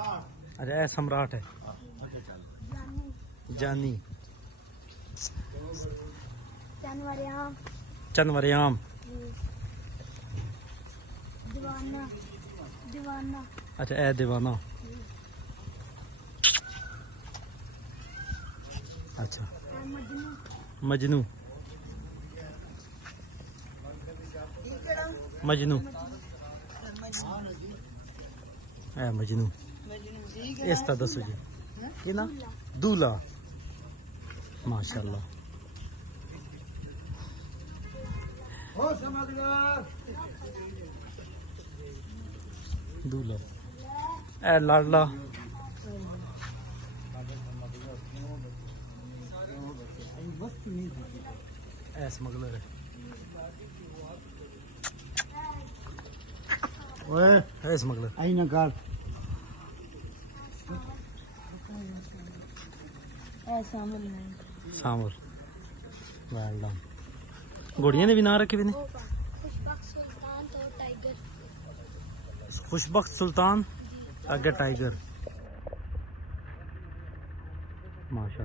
अच्छा ये सम्राट है। जानी चनवरियाम दीवाना अच्छा ए दीवाना अच्छा मजनू मजनू ए मजनू इस तरह दसो जी ये ना दूल्हा माशाल्लाह दूल्हा ए लाडला ए स्मगलर है ओए है स्मगलर आई ना कर सामर वेल डन घोड़ियां ने भी ना रखे हुए ने खुशबख्त सुल्तान आगे टाइगर माशा